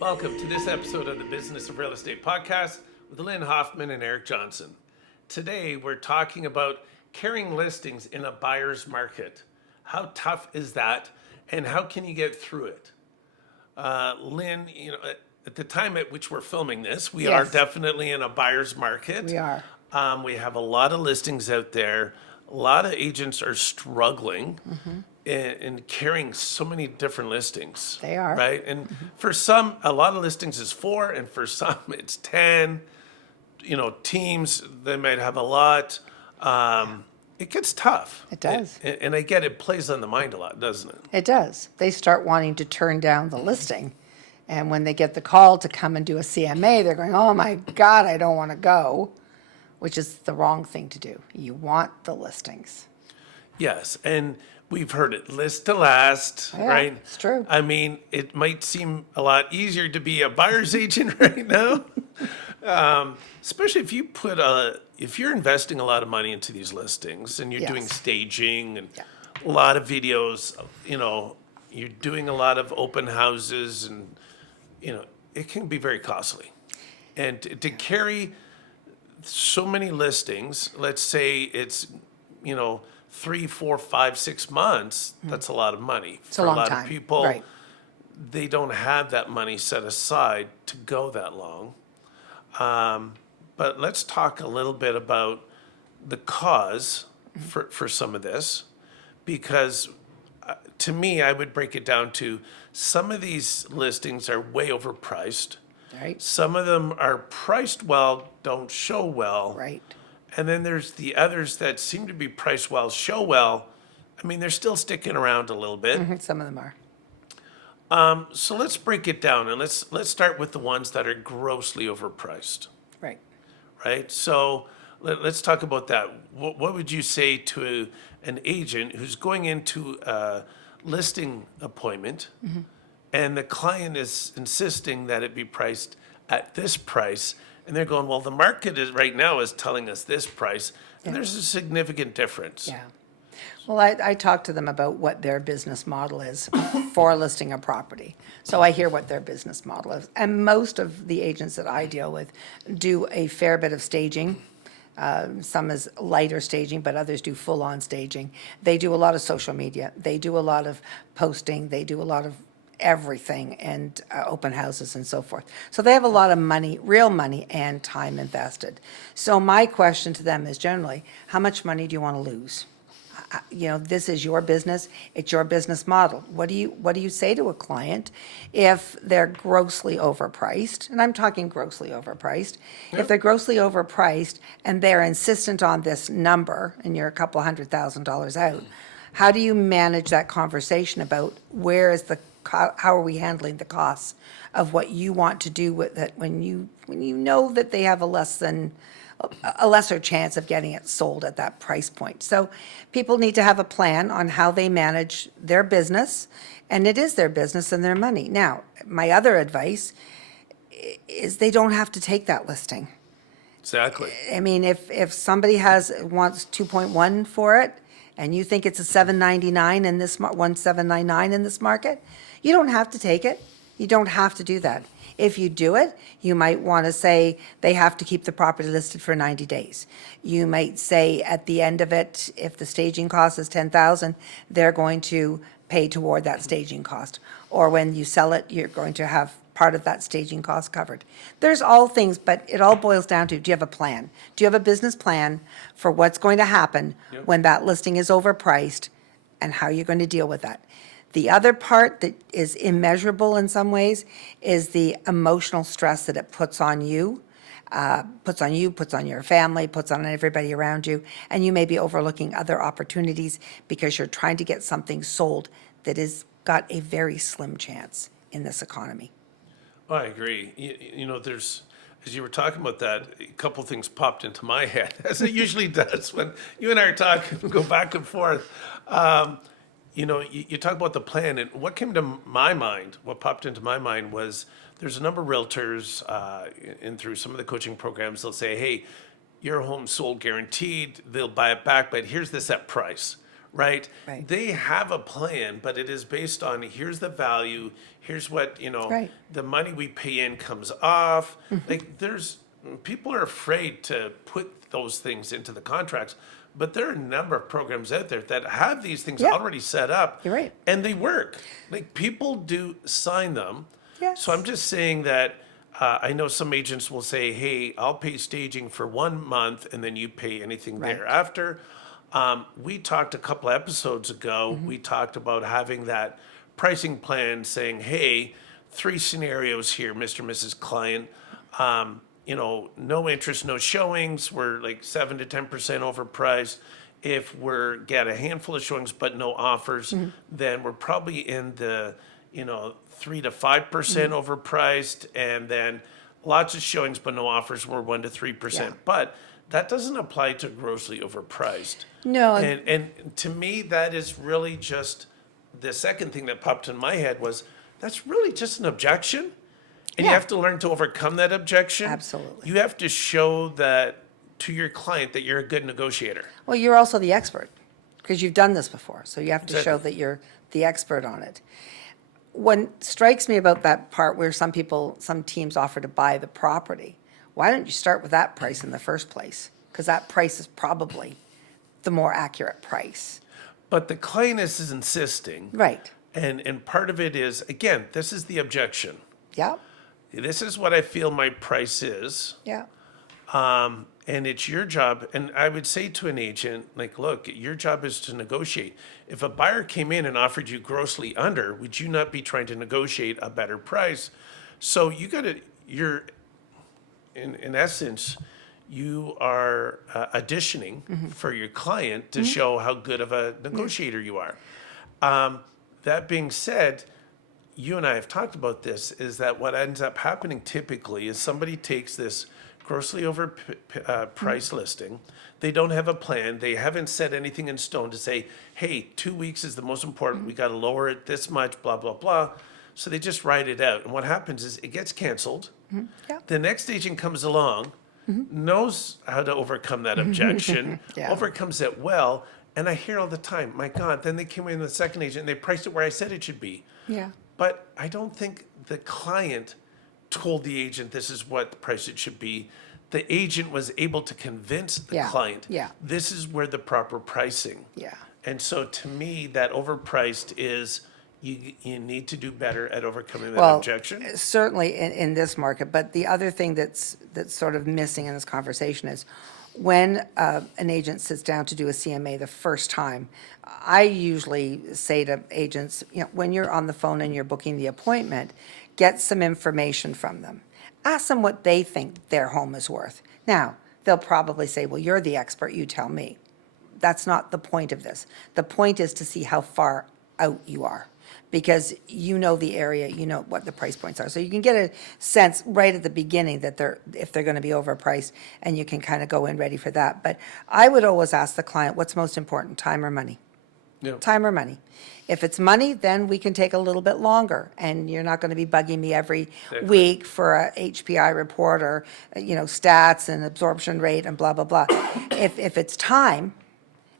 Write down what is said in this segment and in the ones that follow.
Welcome to this episode of the Business of Real Estate podcast with Lynn, Hoffmann, and Eric Johnson. Today, we're talking about carrying listings in a buyer's market. How tough is that, and how can you get through it? Lynn, at the time at which we're filming this, we are Yes. definitely in a buyer's market. We are. We have a lot of listings out there. A lot of agents are struggling in carrying so many different listings. They are. Right? And for some, a lot of listings is 4, and for some, it's 10. Teams, they might have a lot. It gets tough. It does. And I get it plays on the mind a lot, doesn't it? It does. They start wanting to turn down the listing. And when they get the call to come and do a CMA, they're going, oh my God, I don't want to go, which is the wrong thing to do. You want the listings. Yes, and we've heard it list to last, Yeah, right? it's true. I mean, it might seem a lot easier to be a buyer's agent right now, especially if if you're investing a lot of money into these listings and you're doing Yes. staging and Yeah. a lot of videos, you're doing a lot of open houses and, it can be very costly. And to carry so many listings, let's say it's, 3, 4, 5, 6 months, that's a lot of money. It's a long lot time. of people, Right. they don't have that money set aside to go that long. But let's talk a little bit about the cause for some of this, because to me, I would break it down to some of these listings are way overpriced. Right? Some of them are priced well, don't show well. Right. And then there's the others that seem to be priced well, show well. I mean, they're still sticking around a little bit. Some of them are. So let's break it down and let's start with the ones that are grossly overpriced, Right. right? So let's talk about that. What would you say to an agent who's going into a listing appointment and the client is insisting that it be priced at this price? And they're going, well, the market is right now is telling us this price, and there's a significant difference. Yeah. Well, I talked to them about what their business model is for listing a property. So I hear what their business model is. And most of the agents that I deal with do a fair bit of staging. Some is lighter staging, but others do full-on staging. They do a lot of social media. They do a lot of posting. They do a lot of everything and open houses and so forth. So they have a lot of money, real money and time invested. So my question to them is generally, how much money do you want to lose? This is your business. It's your business model. What do you say to a client if they're grossly overpriced? And I'm talking grossly overpriced. If they're grossly overpriced and they're insistent on this number and you're a couple $100,000 out, how do you manage that conversation about how are we handling the costs of what you want to do with it when you know that they have a lesser chance of getting it sold at that price point? So people need to have a plan on how they manage their business, and it is their business and their money. Now, my other advice is they don't have to take that listing. Exactly. I mean, if somebody wants 2.1 for it, and you think it's a 799 in this 1799 in this market, you don't have to take it. You don't have to do that. If you do it, you might want to say they have to keep the property listed for 90 days. You might say at the end of it, if the staging cost is $10,000, they're going to pay toward that staging cost. Or when you sell it, you're going to have part of that staging cost covered. There's all things, but it all boils down to, do you have a plan? Do you have a business plan for what's going to happen when that listing is overpriced and how you're going to deal with that? The other part that is immeasurable in some ways is the emotional stress that it puts on you, puts on your family, puts on everybody around you, and you may be overlooking other opportunities because you're trying to get something sold that has got a very slim chance in this economy. Oh, I agree. There's, as you were talking about that, a couple things popped into my head, as it usually does when you and I are talking, go back and forth. You talk about the plan, and what came to my mind, what popped into my mind was there's a number of realtors, and through some of the coaching programs, they'll say, hey, your home's sold guaranteed, they'll buy it back, but here's the set price. right? Right. They have a plan, but it is based on here's the value, here's what, Right. the money we pay in comes off. Like people are afraid to put those things into the contracts, but there are a number of programs out there that have these things Yeah. already set up. You're right. And they work. Like people do sign them. Yes. So I'm just saying that I know some agents will say, hey, I'll pay staging for 1 month and then you pay anything Right. thereafter. We talked a couple episodes ago, we talked about having that pricing plan saying, hey, 3 scenarios here, Mr. and Mrs. Client. No interest, no showings. We're like 7 to 10% overpriced. If we're get a handful of showings but no offers, then we're probably in the 3 to 5% overpriced, and then lots of showings but no offers. We're 1 to 3%. Yeah. But that doesn't apply to grossly overpriced. No. And to me, that is really just the second thing that popped in my head was that's really just an objection. And you Yeah. have to learn to overcome that objection. Absolutely. You have to show that to your client that you're a good negotiator. Well, you're also the expert because you've done this before. So you have to show Exactly. that you're the expert on it. What strikes me about that part where some teams offer to buy the property, why don't you start with that price in the first place? Because that price is probably the more accurate price. But the client is insisting. Right. And part of it is, again, this is the objection. Yeah. This is what I feel my price is. Yeah. And it's your job. And I would say to an agent, like, look, your job is to negotiate. If a buyer came in and offered you grossly under, would you not be trying to negotiate a better price? So in essence, you are auditioning for your client to show how good of a negotiator you are. That being said, you and I have talked about this, is that what ends up happening typically is somebody takes this grossly overpriced listing. They don't have a plan. They haven't set anything in stone to say, hey, 2 weeks is the most important. We got to lower it this much, blah, blah, blah. So they just write it out. And what happens is it gets canceled. Yeah. The next agent comes along, knows how to overcome that objection, Yeah. overcomes it well. And I hear all the time, my God, then they came in with the second agent and they priced it where I said it should be. Yeah. But I don't think the client told the agent this is what the price it should be. The agent was able to convince the Yeah, client, yeah. this is where the proper pricing. Yeah. And so to me, that overpriced is, you need to do better at overcoming that Well, objection. certainly in this market, but the other thing that's sort of missing in this conversation is when an agent sits down to do a CMA the first time, I usually say to agents, when you're on the phone and you're booking the appointment, get some information from them. Ask them what they think their home is worth. Now, they'll probably say, well, you're the expert, you tell me. That's not the point of this. The point is to see how far out you are, because you know the area, you know what the price points are. So you can get a sense right at the beginning that if they're going to be overpriced, and you can kind of go in ready for that. But I would always ask the client, what's most important, time or money? Yeah. Time or money. If it's money, then we can take a little bit longer, and you're not going to be bugging me every week for a HPI report or, stats and absorption rate and blah, blah, blah. If it's time,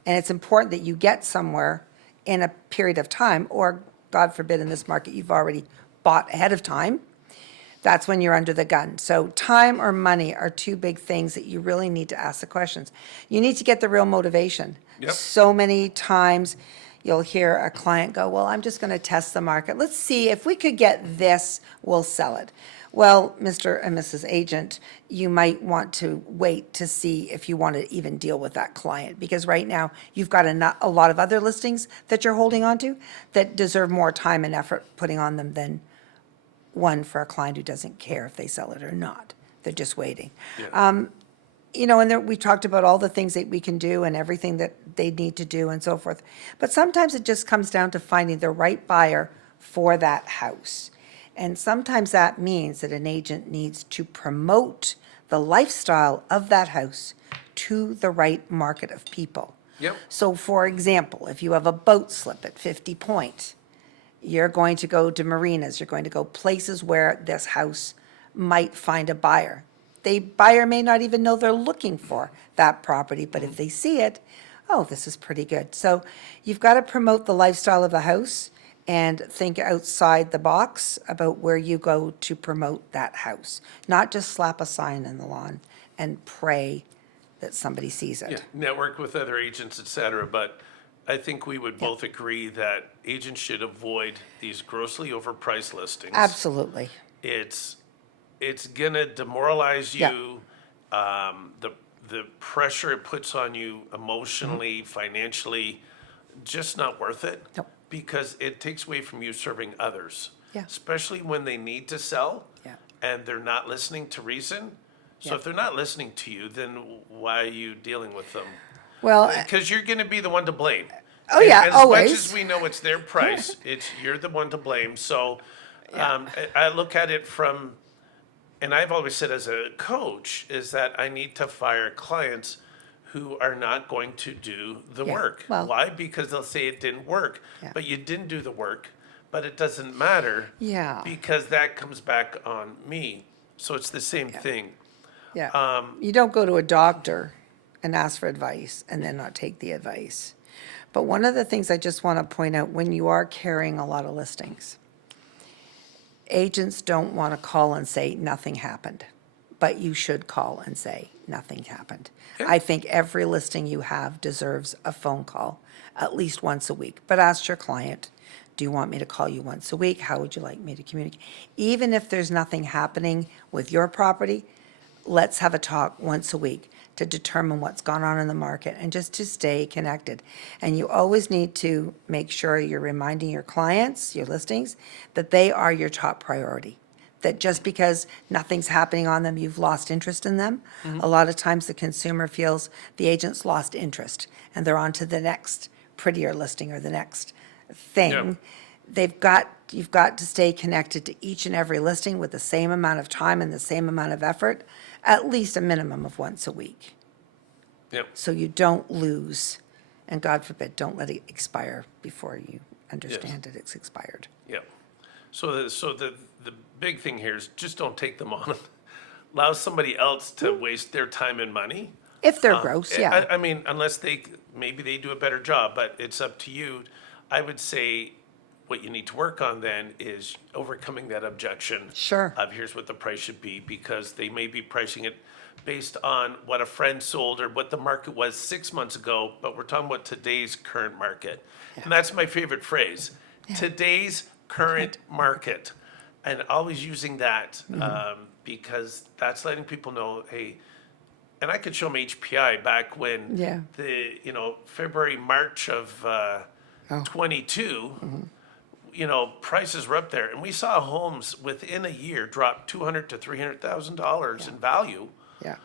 and it's important that you get somewhere in a period of time, or God forbid in this market, you've already bought ahead of time, that's when you're under the gun. So time or money are 2 big things that you really need to ask the questions. You need to get the real motivation. Yep. So many times you'll hear a client go, well, I'm just going to test the market. Let's see if we could get this, we'll sell it. Well, Mr. and Mrs. Agent, you might want to wait to see if you want to even deal with that client, because right now you've got a lot of other listings that you're holding on to that deserve more time and effort putting on them than one for a client who doesn't care if they sell it or not. They're just waiting. Yeah. And there, we talked about all the things that we can do and everything that they need to do and so forth. But sometimes it just comes down to finding the right buyer for that house. And sometimes that means that an agent needs to promote the lifestyle of that house to the right market of people. Yep. So for example, if you have a boat slip at 50 Point, you're going to go to marinas, you're going to go places where this house might find a buyer. The buyer may not even know they're looking for that property, but if they see it, oh, this is pretty good. So you've got to promote the lifestyle of the house and think outside the box about where you go to promote that house. Not just slap a sign in the lawn and pray that somebody sees it. Yeah, network with other agents, et cetera, but I think we would both agree that agents should avoid these grossly overpriced listings. Absolutely. It's gonna demoralize Yeah. you. The pressure it puts on you emotionally, financially, just not worth it. Nope. Because it takes away from you serving others. Yeah. Especially when they need to sell. Yeah. And they're not listening to reason. So Yeah. if they're not listening to you, then why are you dealing with them? Well, Because you're gonna be the one to blame. oh yeah, As always. much as we know it's their price, you're the one to blame. So I look at it from, and I've always said as a coach, is that I need to fire clients who are not going to do the Yeah, work. well- Why? Because they'll say it didn't work, Yeah. but you didn't do the work, but it doesn't matter. Yeah. Because that comes back on me. So it's the same thing. Yeah. You don't go to a doctor and ask for advice and then not take the advice. But one of the things I just want to point out, when you are carrying a lot of listings, agents don't want to call and say nothing happened, but you should call and say nothing happened. Yeah. I think every listing you have deserves a phone call at least once a week. But ask your client, do you want me to call you once a week? How would you like me to communicate? Even if there's nothing happening with your property, let's have a talk once a week to determine what's gone on in the market and just to stay connected. And you always need to make sure you're reminding your clients, your listings, that they are your top priority. That just because nothing's happening on them, you've lost interest in them. A lot of times the consumer feels the agent's lost interest and they're on to the next prettier listing or the next thing. You've got to stay connected to each and every listing with the same amount of time and the same amount of effort, at least a minimum of once a week. Yep. So you don't lose, and God forbid, don't let it expire before you understand that it's expired. Yep. So the big thing here is just don't take them on. Allow somebody else to waste their time and money. If they're gross, yeah. I mean, unless maybe they do a better job, but it's up to you. I would say what you need to work on then is overcoming that objection. Sure. Of here's what the price should be, because they may be pricing it based on what a friend sold or what the market was 6 months ago, but we're talking about today's current market. And that's my favorite phrase, today's current market. And always using that, because that's letting people know, hey, and I could show them HPI back when Yeah. February, March of 22, prices were up there, and we saw homes within a year drop $200,000 to $300,000 in value. Yeah.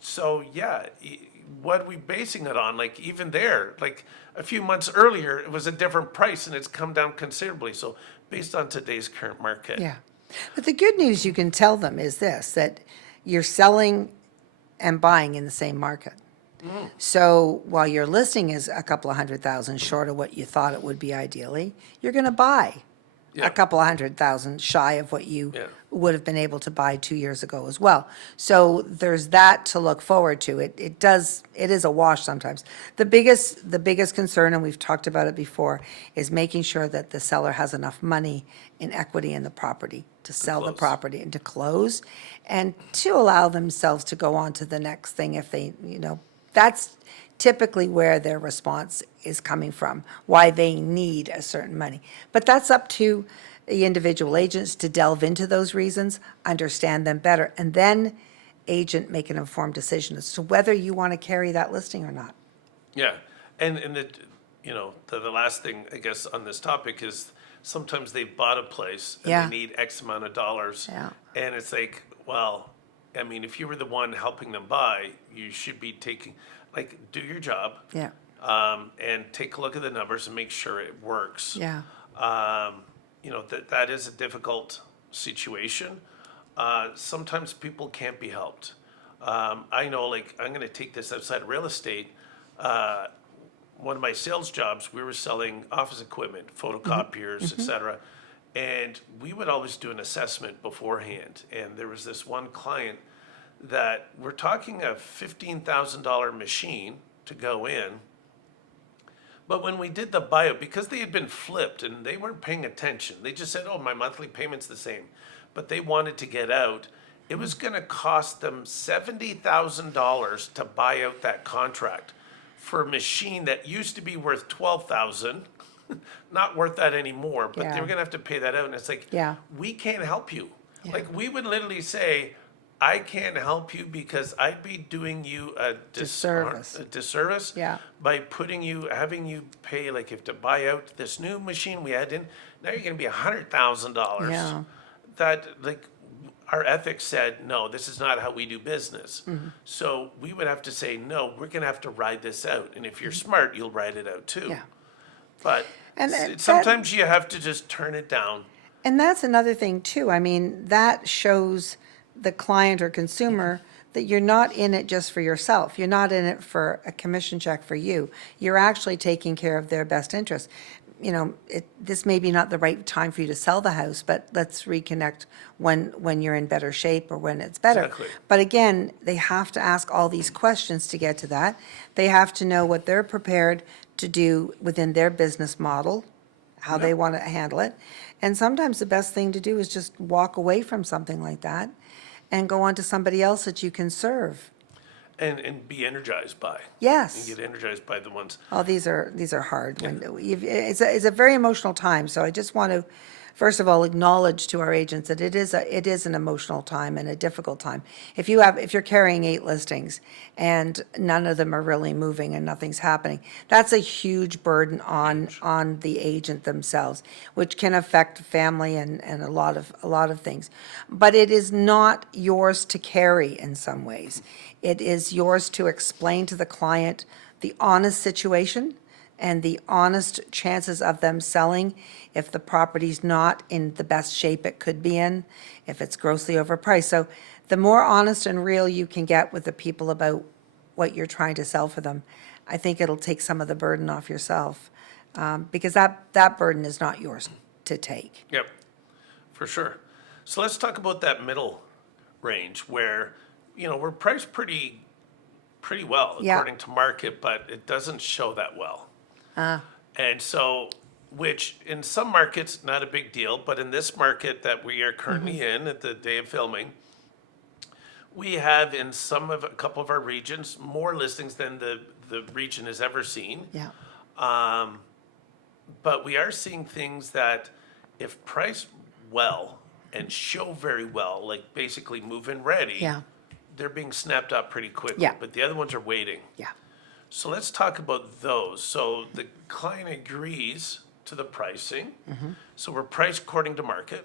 So what are we basing it on? Like even there, like a few months earlier, it was a different price, and it's come down considerably. So based on today's current market. Yeah. But the good news you can tell them is this, that you're selling and buying in the same market. So while your listing is a couple of $100,000 short of what you thought it would be ideally, you're going to buy Yeah. a couple of $100,000 shy of what you Yeah. would have been able to buy 2 years ago as well. So there's that to look forward to. It is a wash sometimes. The biggest concern, and we've talked about it before, is making sure that the seller has enough money in equity in the property to sell the close. property and to close, and to allow themselves to go on to the next thing if they, that's typically where their response is coming from, why they need a certain money. But that's up to the individual agents to delve into those reasons, understand them better, and then agent make an informed decision as to whether you want to carry that listing or not. Yeah, and the last thing I guess on this topic is sometimes they've bought a place and Yeah. they need X amount of dollars. Yeah. And it's like, well, I mean, if you were the one helping them buy, you should be do your job. Yeah, And take a look at the numbers and make sure it works. yeah, That is a difficult situation. Sometimes people can't be helped. I know, I'm going to take this outside of real estate. One of my sales jobs, we were selling office equipment, photocopiers, et cetera. And we would always do an assessment beforehand. And there was this one client that we're talking a $15,000 machine, to go in. But when we did the buyout, because they had been flipped and they weren't paying attention, they just said, oh, my monthly payment's the same. But they wanted to get out. It was going to cost them $70,000 to buy out that contract for a machine that used to be worth $12,000, not worth that anymore, but they Yeah. were going to have to pay that out. And it's like, Yeah. we can't help you. Yeah. Like, we would literally say, I can't help you because I'd be doing you a disservice Yeah. by having you pay, like, if to buy out this new machine we had in, now you're gonna be $100,000. Yeah. That, like, our ethics said, no, this is not how we do business. Mm-hmm. So we would have to say, no, we're gonna have to ride this out. And if you're smart, you'll ride it out too. Yeah. But And that- sometimes you have to just turn it down. And that's another thing too. I mean, that shows the client or consumer that you're not in it just for yourself. You're not in it for a commission check for you. You're actually taking care of their best interest. You know, this may be not the right time for you to sell the house, but let's reconnect when you're in better shape or when it's better. Exactly. But again, they have to ask all these questions to get to that. They have to know what they're prepared to do within their business model, how they want to handle it. And sometimes the best thing to do is just walk away from something like that and go on to somebody else that you can serve. And be energized by. Yes. And get energized by the ones. Oh, these are hard. It's a very emotional time, so I just want to, first of all, acknowledge to our agents that it is an emotional time and a difficult time. If you're carrying 8 listings and none of them are really moving and nothing's happening, that's a huge burden on the agent themselves, which can affect family and a lot of things. But it is not yours to carry in some ways. It is yours to explain to the client the honest situation and the honest chances of them selling if the property's not in the best shape it could be in, if it's grossly overpriced. So the more honest and real you can get with the people about what you're trying to sell for them, I think it'll take some of the burden off yourself, because that burden is not yours to take. Yep, for sure. So let's talk about that middle range where, we're priced pretty well Yeah. according to market, but it doesn't show that well. And so, which in some markets, not a big deal, but in this market that we are currently in at the day of filming, we have in a couple of our regions, more listings than the region has ever seen. Yeah. But we are seeing things that if priced well and show very well, like basically move-in ready, Yeah. they're being snapped up pretty quickly. Yeah. But the other ones are waiting. Yeah. So let's talk about those. So the client agrees to the pricing. So we're priced according to market.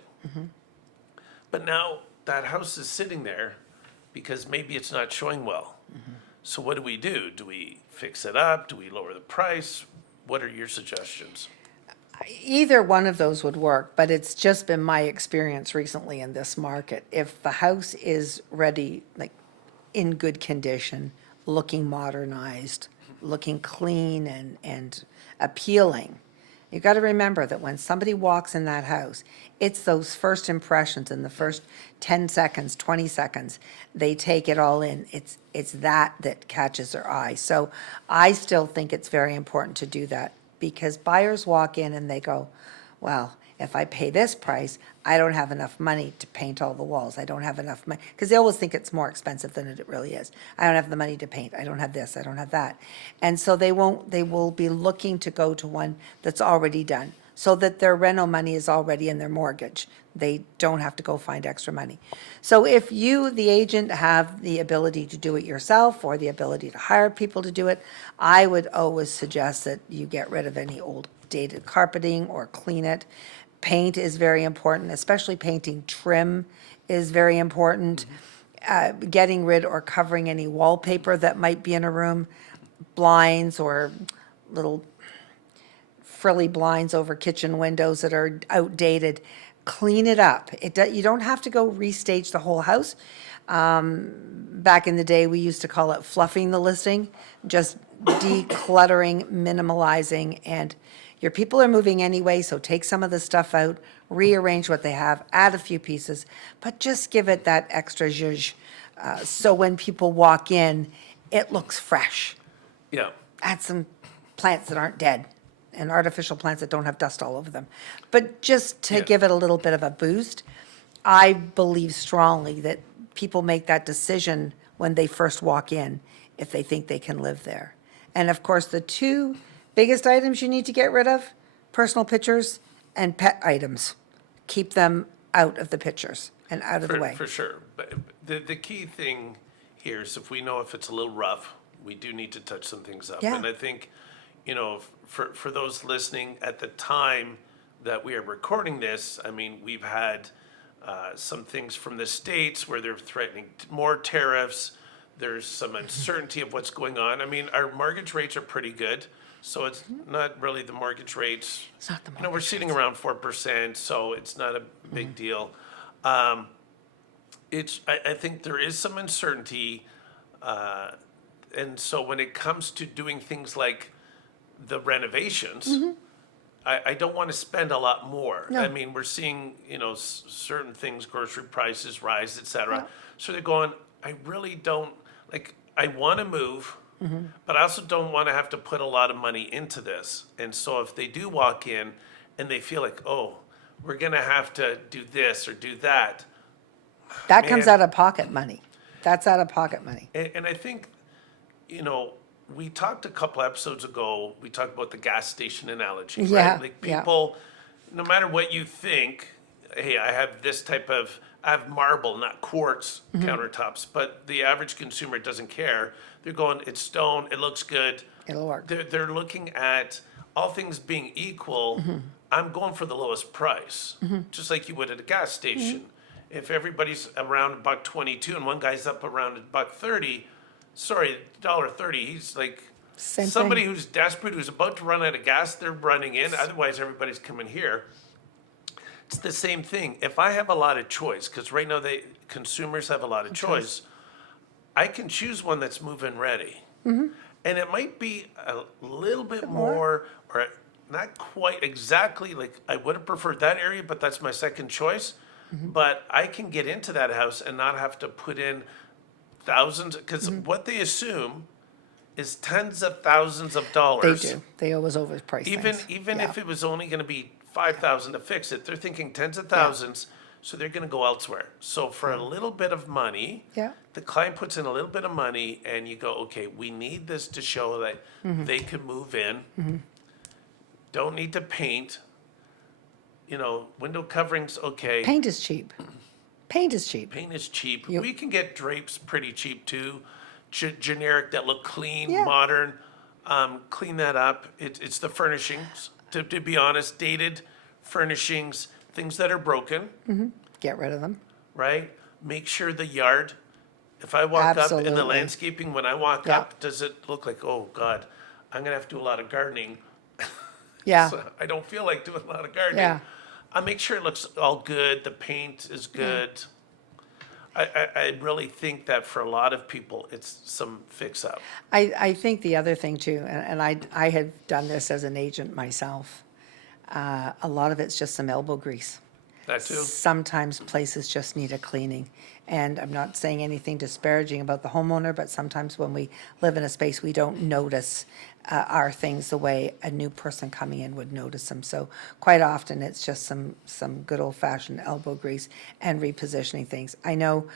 But now that house is sitting there because maybe it's not showing well. So what do? Do we fix it up? Do we lower the price? What are your suggestions? Either one of those would work, but it's just been my experience recently in this market. If the house is ready, like in good condition, looking modernized, looking clean and appealing, you got to remember that when somebody walks in that house, it's those first impressions in the first 10 seconds, 20 seconds, they take it all in. It's that catches their eye. So I still think it's very important to do that, because buyers walk in and they go, well, if I pay this price, I don't have enough money to paint all the walls. I don't have enough money, because they always think it's more expensive than it really is. I don't have the money to paint. I don't have this. I don't have that. And so they will be looking to go to one that's already done, so that their reno money is already in their mortgage. They don't have to go find extra money. So if you, the agent, have the ability to do it yourself or the ability to hire people to do it, I would always suggest that you get rid of any old dated carpeting or clean it. Paint is very important, especially painting trim is very important. Getting rid or covering any wallpaper that might be in a room, blinds or little frilly blinds over kitchen windows that are outdated. Clean it up. You don't have to go restage the whole house. Back in the day, we used to call it fluffing the listing, just decluttering, minimalizing, and your people are moving anyway, so take some of the stuff out, rearrange what they have, add a few pieces, but just give it that extra zhuzh, so when people walk in, it looks fresh. Yeah. Add some plants that aren't dead and artificial plants that don't have dust all over them. But just to Yeah. give it a little bit of a boost, I believe strongly that people make that decision when they first walk in, if they think they can live there. And of course, the two biggest items you need to get rid of, personal pictures and pet items. Keep them out of the pictures and out of the way. For sure. But the key thing here is if we know if it's a little rough, we do need to touch some things up. Yeah. And I think, for those listening, at the time that we are recording this, I mean, we've had some things from the States where they're threatening more tariffs. There's some uncertainty of what's going on. I mean, our mortgage rates are pretty good. So it's not really the mortgage rates. It's not the We're mortgage sitting rates. around 4%, so it's not a big deal. I think there is some uncertainty. And so when it comes to doing things like the renovations, I don't want to spend a lot more. No. I mean, we're seeing, certain things, grocery prices rise, et cetera. Yeah. So they're going, I really don't, I want to move, but I also don't want to have to put a lot of money into this. And so if they do walk in and they feel like, oh, we're going to have to do this or do that. That comes Man. out of pocket money. That's out of pocket money. And I think, we talked a couple episodes ago, we talked about the gas station analogy, right? Yeah, Like yeah. people, no matter what you think, hey, I have I have marble, not quartz Mm-hmm. countertops, but the average consumer doesn't care. They're going, it's stone, it looks good. It'll work. They're looking at all things being equal, Mm-hmm. I'm going for the lowest price, just like you would at a gas station. If everybody's around $1.22 and one guy's up around $1.30, sorry, $1.30, he's like, Same somebody thing. who's desperate, who's about to run out of gas, they're running in, otherwise everybody's coming here. It's the same thing. If I have a lot of choice, because right now consumers have a lot of choice, I can choose one that's move-in ready. And it might be a little bit more, or not quite exactly, like I would have preferred that area, but that's my second choice. But I can get into that house and not have to put in thousands, because what they assume is tens of thousands of They dollars. do. They always overprice Even things. even Yeah. if it was only going to be 5,000 to fix it, they're thinking tens of thousands, so they're going to go elsewhere. So for a little bit of money, Yeah. the client puts in a little bit of money, and you go, okay, we need this to show that they can move in. Don't need to paint. Window coverings, okay. Paint is cheap. Paint is cheap. Paint is cheap. You- We can get drapes pretty cheap too, generic that look clean, Yeah. modern. Clean that up. It's the furnishings. To be honest, dated furnishings, things that are broken, Get rid of them. right? Make sure the yard. If I walk up in Absolutely. the landscaping, when I walk Yeah. up, does it look like, oh God, I'm gonna have to do a lot of gardening? Yeah. So I don't feel like doing a lot of gardening. Yeah. I make sure it looks all good. The paint is good. I really think that for a lot of people, it's some fix up. I think the other thing too, and I have done this as an agent myself, a lot of it's just some elbow grease. That too. Sometimes places just need a cleaning. And I'm not saying anything disparaging about the homeowner, but sometimes when we live in a space, we don't notice our things the way a new person coming in would notice them. So quite often, it's just some good old-fashioned elbow grease and repositioning things. I know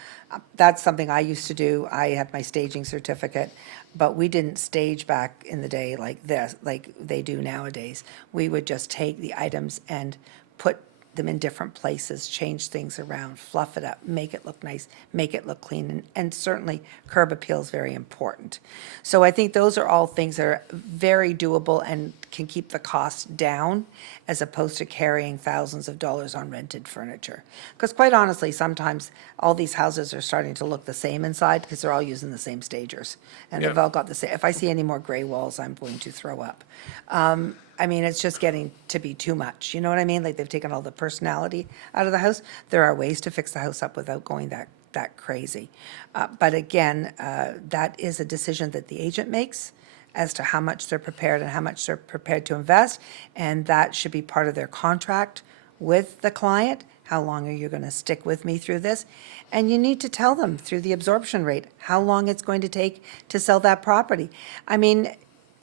that's something I used to do. I have my staging certificate, but we didn't stage back in the day like they do nowadays. We would just take the items and put them in different places, change things around, fluff it up, make it look nice, make it look clean, and certainly curb appeal is very important. So I think those are all things that are very doable and can keep the cost down as opposed to carrying thousands of dollars on rented furniture. Because quite honestly, sometimes all these houses are starting to look the same inside because they're all using the same stagers. And they've Yeah. all got the same, if I see any more gray walls, I'm going to throw up. I mean, it's just getting to be too much. You know what I mean? Like they've taken all the personality out of the house. There are ways to fix the house up without going that crazy. But again, that is a decision that the agent makes as to how much they're prepared and how much they're prepared to invest. And that should be part of their contract with the client. How long are you going to stick with me through this? And you need to tell them through the absorption rate how long it's going to take to sell that property. I mean,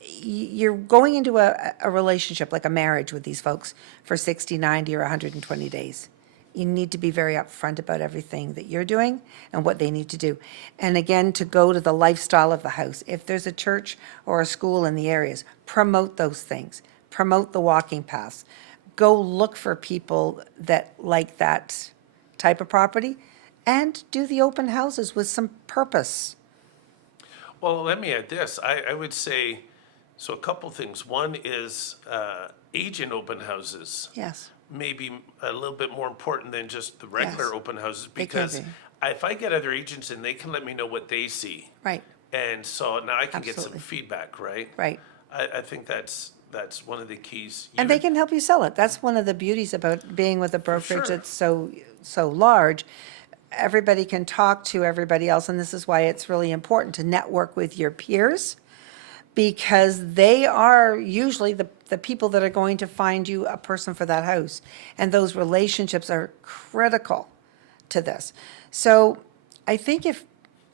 you're going into a relationship, like a marriage with these folks for 60, 90, or 120 days. You need to be very upfront about everything that you're doing and what they need to do. And again, to go to the lifestyle of the house. If there's a church or a school in the areas, promote those things. Promote the walking paths. Go look for people that like that type of property and do the open houses with some purpose. Well, let me add this. I would say, so a couple things. One is agent open houses. Yes. Maybe a little bit more important than just the regular Yes. open houses, They can because be. if I get other agents in, they can let me know what they see. Right, And so now I can get some Absolutely. feedback, right? right. I think that's one of the keys. And they Even- can help you sell it. That's one of the beauties about being with a brokerage sure. that's so large. Everybody can talk to everybody else, and this is why it's really important to network with your peers, because they are usually the people that are going to find you a person for that house. And those relationships are critical to this. So I think if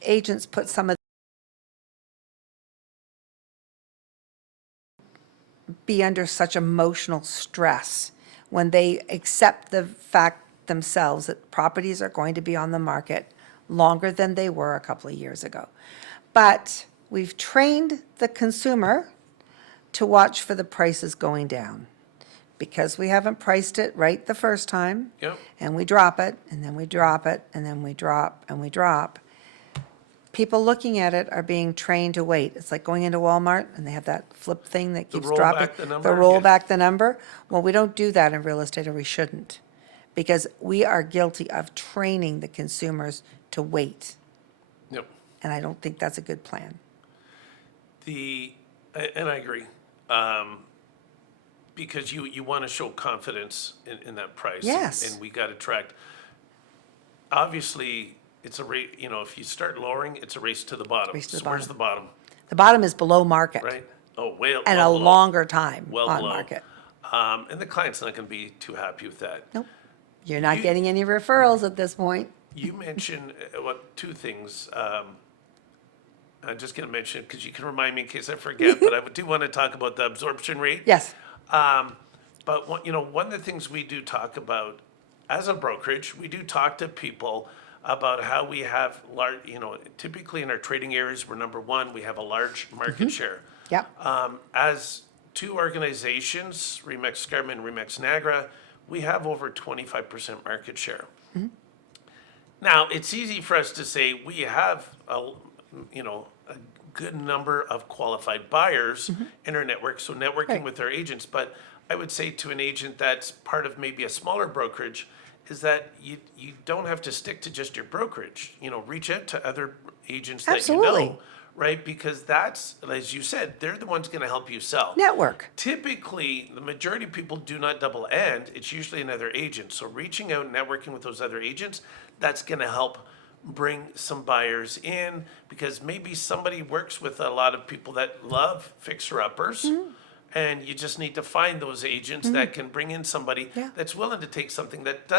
agents put some of be under such emotional stress when they accept the fact themselves that properties are going to be on the market longer than they were a couple of years ago. But we've trained the consumer to watch for the prices going down because we haven't priced it right the first time. Yep. And we drop it, and then we drop it, and then we drop, and we drop. People looking at it are being trained to wait. It's like going into Walmart and they have that flip thing that keeps roll dropping. back the number, The roll yeah. back the number. Well, we don't do that in real estate, or we shouldn't, because we are guilty of training the consumers to wait. Yep. And I don't think that's a good plan. And I agree. Because you want to show confidence in that price. Yes. And we got to track. Obviously, it's a race, if you start lowering, it's a race to the bottom. Race to the So where's the bottom. bottom, The bottom is below market. right? Oh, way And well a below. longer time Well on below. market. And the client's not going to be too happy with that. Nope. You're not You- getting any referrals at this point. You mentioned, two things. I'm just going to mention, because you can remind me in case I forget, but I do want to talk about the absorption rate. Yes. But one of the things we do talk about as a brokerage, we do talk to people about how we have large, typically in our trading areas, we're number one, we have a large market share. Yep. As two organizations, Remax Scarman and Remax Niagara, we have over 25% market share. Now, it's easy for us to say we have a good number of qualified buyers in our network, so networking Right. with our agents. But I would say to an agent that's part of maybe a smaller brokerage is that you don't have to stick to just your brokerage. Reach out to other agents that you Absolutely. know, right? Because that's, as you said, they're the ones going to help you sell. Network. Typically, the majority of people do not double end. It's usually another agent. So reaching out and networking with those other agents, that's going to help bring some buyers in, because maybe somebody works with a lot of people that love fixer-uppers. And you just need to find those agents that can bring in somebody Yeah. that's willing to take something that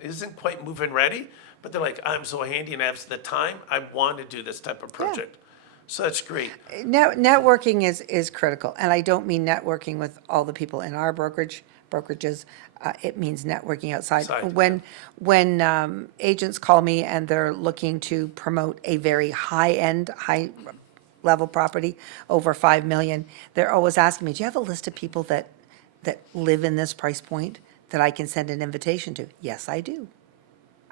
isn't quite move-in ready, but they're like, I'm so handy and I have the time, I want to do this type of project. So that's great. Networking is critical, and I don't mean networking with all the people in our brokerages. It means networking outside. Outside, When agents call me and they're looking to promote a very high-end, high-level property, over 5 million, they're always asking me, do you have a list of people that live in this price point that I can send an invitation to? Yes, I do.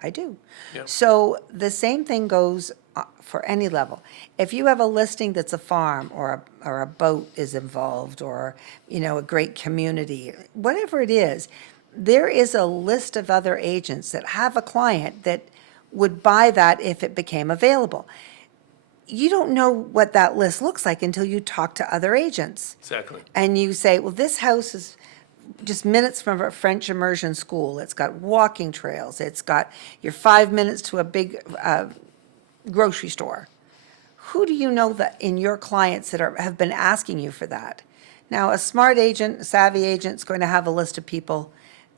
I do. Yeah. So the same thing goes for any level. If you have a listing that's a farm, or a boat is involved, or, a great community, whatever it is, there is a list of other agents that have a client that would buy that if it became available. You don't know what that list looks like until you talk to other agents. Exactly. And you say, well, this house is just minutes from a French immersion school. It's got walking trails. It's got your 5 minutes to a big grocery store. Who do you know that in your clients that have been asking you for that? Now, a smart agent, a savvy agent is going to have a list of people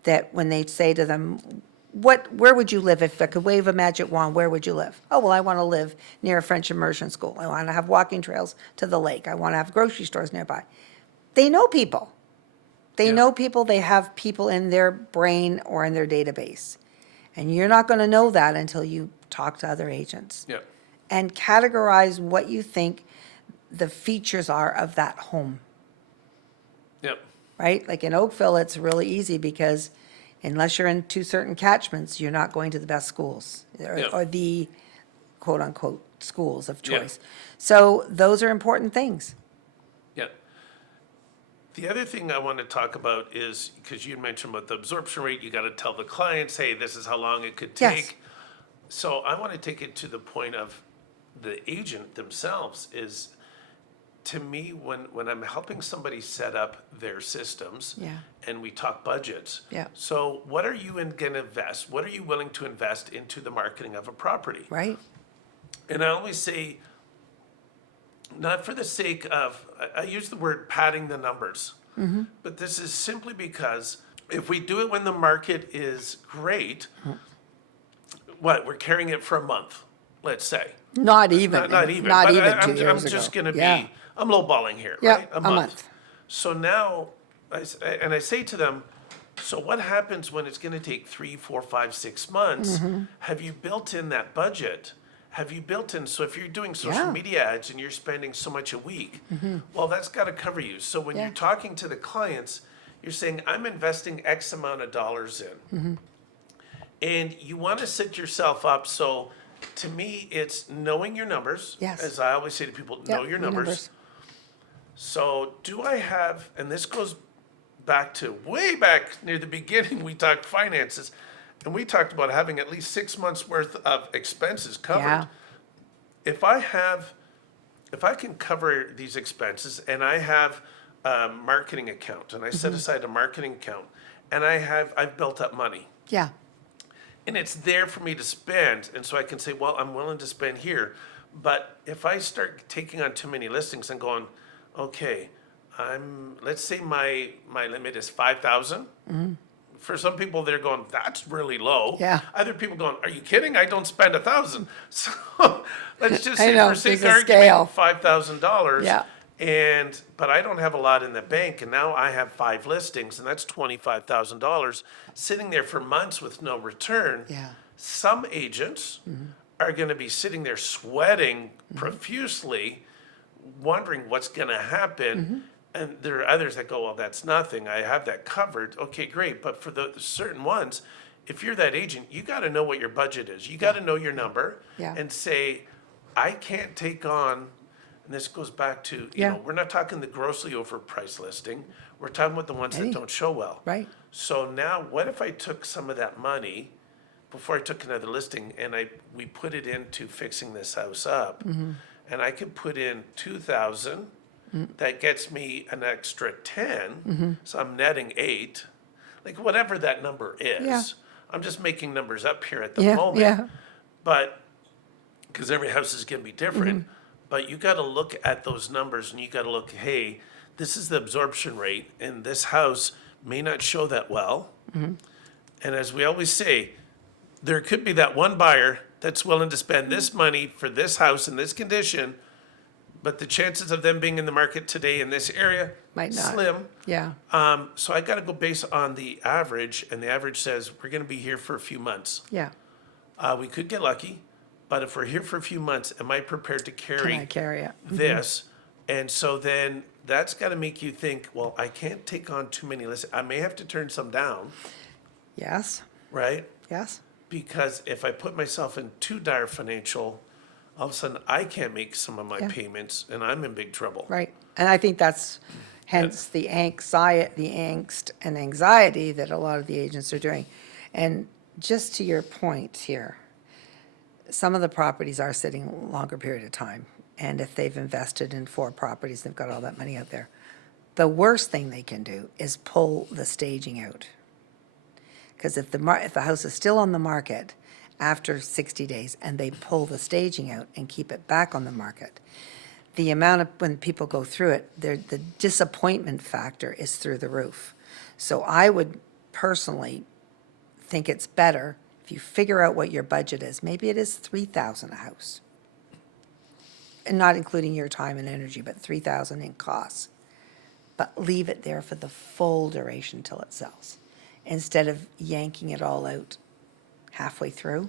that when they say to them, where would you live if I could wave a magic wand? Where would you live? Oh, well, I want to live near a French immersion school. I want to have walking trails to the lake. I want to have grocery stores nearby. They know people. They Yeah. know people. They have people in their brain or in their database. And you're not going to know that until you talk to other agents. Yeah. And categorize what you think the features are of that home, Yep. right? Like in Oakville, it's really easy because unless you're in two certain catchments, you're not going to the best schools Yeah. or the quote unquote schools of Yeah. choice. So those are important things. Yeah. The other thing I want to talk about is, because you mentioned about the absorption rate, you got to tell the clients, hey, this is how long it could Yes. take. So I want to take it to the point of the agent themselves is, to me, when I'm helping somebody set up their systems Yeah. and we talk budgets. Yeah. So what are you going to invest? What are you willing to invest into the marketing of a property? Right? And I always say, not for the sake of, I use the word padding the numbers. But this is simply because if we do it when the market is great, we're carrying it for a month, let's say. Not even. Not even. Not but even I'm 2 years I'm just ago. gonna Yeah. be, I'm lowballing here, Yeah, right? a month. So now, I say to them, so what happens when it's gonna take 3, 4, 5, 6 months? Mm-hmm. Have you built in that budget? Have you built in, so if you're doing social Yeah. Mm-hmm. media ads and you're spending so much a week, well, that's gotta cover you. So when Yeah. you're talking to the clients, you're saying, I'm investing X amount of dollars in. Mm-hmm. And you wanna set yourself up, so to me, it's knowing your numbers. Yes. As I always say to people, know Yep, your numbers. So do I have, and this goes back to way back near the beginning, we talked finances, and we talked about having at least 6 months worth of expenses covered. Yeah. If I can cover these expenses and I have a marketing account and I set aside a marketing account and I've built up money Yeah. and it's there for me to spend, and so I can say, well, I'm willing to spend here. But if I start taking on too many listings and going, okay, let's say my limit is 5,000. For some people, they're going, that's really low. Yeah. Other people going, are you kidding? I don't spend 1,000. So let's just I say, know, for sake of there's a scale. argument, $5,000. Yeah. But I don't have a lot in the bank, and now I have 5 listings, and that's $25,000 sitting there for months with no return. Yeah. Some agents are going to be sitting there sweating profusely, wondering what's going to happen. And there are others that go, well, that's nothing. I have that covered. Okay, great. But for the certain ones, if you're that agent, you got to know what your budget is. You got to know your number Yeah. and say, I can't take on. And this goes back to, Yeah. we're not talking the grossly overpriced listing. We're talking about the ones that don't show well. Right. So now, what if I took some of that money before I took another listing and we put it into fixing this house up, and I could put in 2,000. That gets me an extra 10, so I'm netting 8, like whatever that number is. Yeah. I'm just making numbers up here at the Yeah. moment. Yeah. But, because every house is gonna be different, but you gotta look at those numbers and you gotta look, hey, this is the absorption rate, and this house may not show that well. And as we always say, there could be that one buyer that's willing to spend this money for this house in this condition, but the chances of them being in the market today in this area, Might not. slim. Yeah. So I gotta go based on the average, and the average says we're gonna be here for a few months. Yeah. We could get lucky, but if we're here for a few months, am I prepared to Can I carry carry it? this? And so then that's gotta make you think, well, I can't take on too many listings. I may have to turn some down, Yes. right? Yes. Because if I put myself in too dire financial, all of a sudden I can't make some of my Yeah. payments and I'm in big trouble. Right. And I think that's hence the angst and anxiety that a lot of the agents are doing. And just to your point here, some of the properties are sitting a longer period of time. And if they've invested in 4 properties, they've got all that money out there. The worst thing they can do is pull the staging out. Because if the house is still on the market after 60 days and they pull the staging out and keep it back on the market, the amount of, when people go through it, the disappointment factor is through the roof. So I would personally think it's better if you figure out what your budget is. Maybe it is $3,000 a house. And not including your time and energy, but $3,000 in costs. But leave it there for the full duration till it sells, instead of yanking it all out halfway through,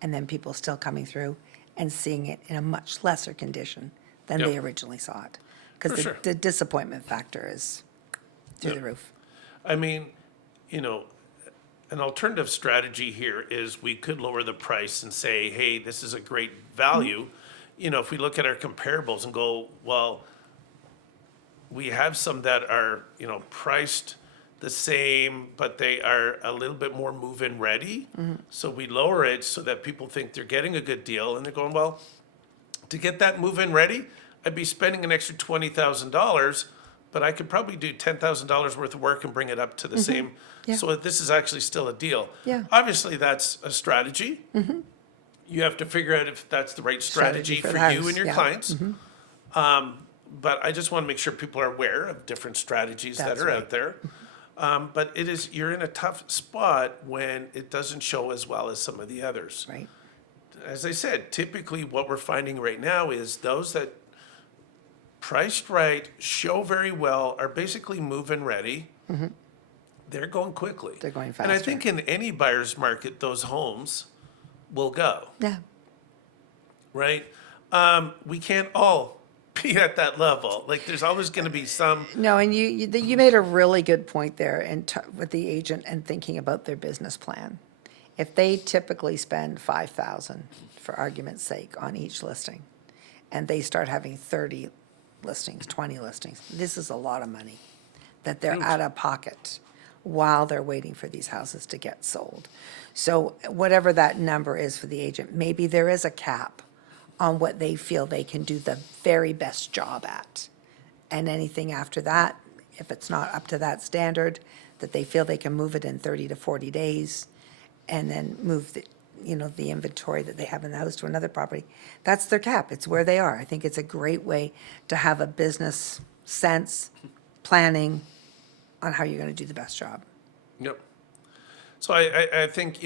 and then people still coming through and seeing it in a much lesser condition than they Yep. originally saw it. For Because sure. the disappointment factor is through Yep. the roof. I mean, an alternative strategy here is we could lower the price and say, hey, this is a great value. If we look at our comparables and go, well, we have some that are, priced the same, but they are a little bit more move-in ready. So we lower it so that people think they're getting a good deal, and they're going, well, to get that move-in ready, I'd be spending an extra $20,000, but I could probably do $10,000 worth of work and bring it up to the same. Yeah. So this is actually still a deal. Yeah. Obviously, that's a strategy. You have to figure out if that's the right strategy for the you house, and your yeah. clients. But I just want to make sure people are aware of different strategies that That's are right. out there. But you're in a tough spot when it doesn't show as well as some of the others. Right? As I said, typically what we're finding right now is those that priced right, show very well, are basically move-in ready. They're going quickly. They're going And I faster. think in any buyer's market, those homes will go, Yeah. right? We can't all be at that level. Like, there's always going to be some, No, and you made a really good point there with the agent and thinking about their business plan. If they typically spend $5,000, for argument's sake, on each listing, and they start having 30 listings, 20 listings, this is a lot of money that they're out of pocket while they're waiting for these houses to get sold. So whatever that number is for the agent, maybe there is a cap on what they feel they can do the very best job at. And anything after that, if it's not up to that standard, that they feel they can move it in 30 to 40 days, and then move the inventory that they have in the house to another property. That's their cap. It's where they are. I think it's a great way to have a business sense, planning on how you're going to do the best job. yep. So I think,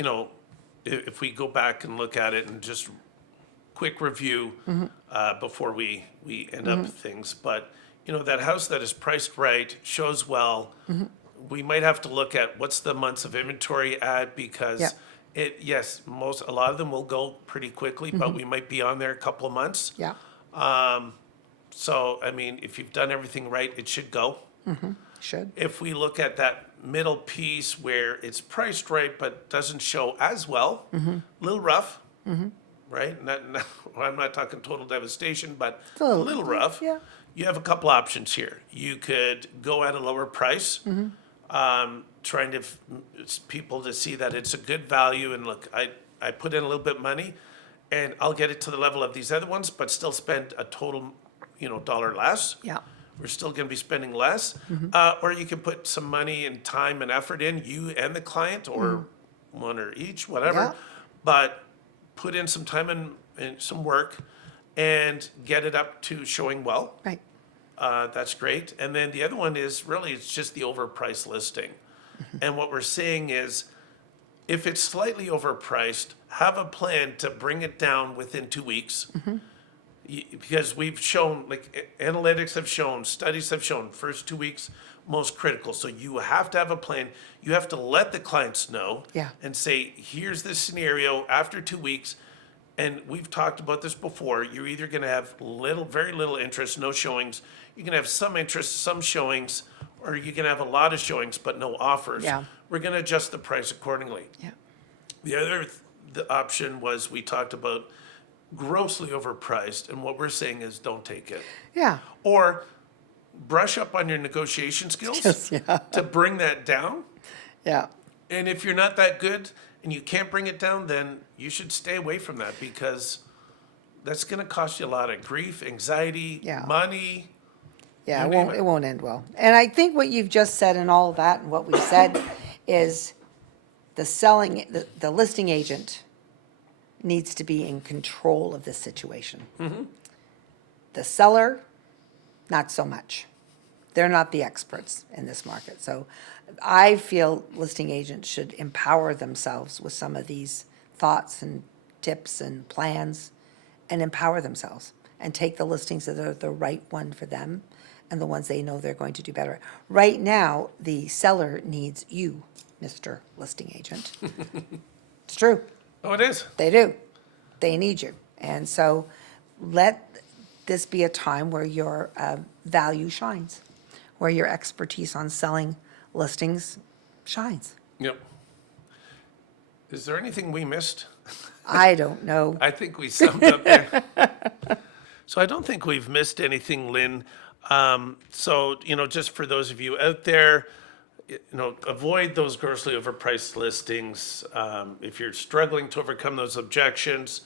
if we go back and look at it and just quick review before we end up things, but, that house that is priced right, shows well, we might have to look at what's the months of inventory at, because Yeah. a lot of them will go pretty quickly, but we might be on there a couple of months. Yeah. So, I mean, if you've done everything right, it should go. Should. If we look at that middle piece where it's priced right but doesn't show as well, a little rough, right? I'm not talking total devastation, but a a little- little rough. yeah. You have a couple options here. You could go at a lower price, trying to people to see that it's a good value, and look, I put in a little bit of money, and I'll get it to the level of these other ones, but still spend a total, dollar less. Yeah. We're still going to be spending less. Or you can put some money and time and effort in, you and the client, or one or each, whatever. Yeah. But put in some time and some work and get it up to showing well. Right. That's great. And then the other one is really, it's just the overpriced listing. And what we're seeing is, if it's slightly overpriced, have a plan to bring it down within 2 weeks. Because we've shown, like, analytics have shown, studies have shown, first 2 weeks most critical. So you have to have a plan. You have to let the clients know. Yeah. And say, here's the scenario after 2 weeks. And we've talked about this before. You're either going to have very little interest, no showings. You're going to have some interest, some showings, or you're going to have a lot of showings but no offers. Yeah. We're going to adjust the price accordingly. Yeah. The other the option was, we talked about grossly overpriced, and what we're saying is don't take it. Yeah. Or brush up on your negotiation skills Yes, yeah. to bring that down. Yeah. And if you're not that good and you can't bring it down, then you should stay away from that, because that's going to cost you a lot of grief, anxiety, Yeah. money. Yeah, You it name won't, it. it won't end well. And I think what you've just said and all of that, and what we said, is the listing agent needs to be in control of this situation. The seller, not so much. They're not the experts in this market. So I feel listing agents should empower themselves with some of these thoughts and tips and plans and empower themselves and take the listings that are the right one for them and the ones they know they're going to do better. Right now, the seller needs you, Mr. Listing Agent. It's true. Oh, it is. They do. They need you. And so let this be a time where your value shines, where your expertise on selling listings shines. Yep. Is there anything we missed? I don't know. I think we summed up there. So I don't think we've missed anything, Lynn. So, just for those of you out there, avoid those grossly overpriced listings. If you're struggling to overcome those objections,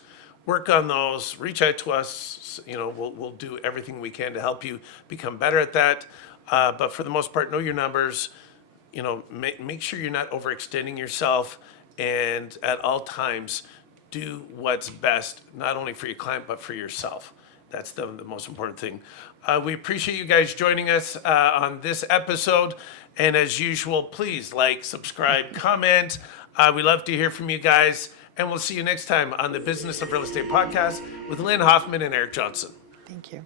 work on those, reach out to us. We'll do everything we can to help you become better at that. But for the most part, know your numbers. Make sure you're not overextending yourself, and at all times, do what's best, not only for your client, but for yourself. That's the most important thing. We appreciate you guys joining us on this episode. And as usual, please like, subscribe, comment. We love to hear from you guys. And we'll see you next time on the Business of Real Estate podcast with Lynn Hoffmann and Eric Johnson. Thank you.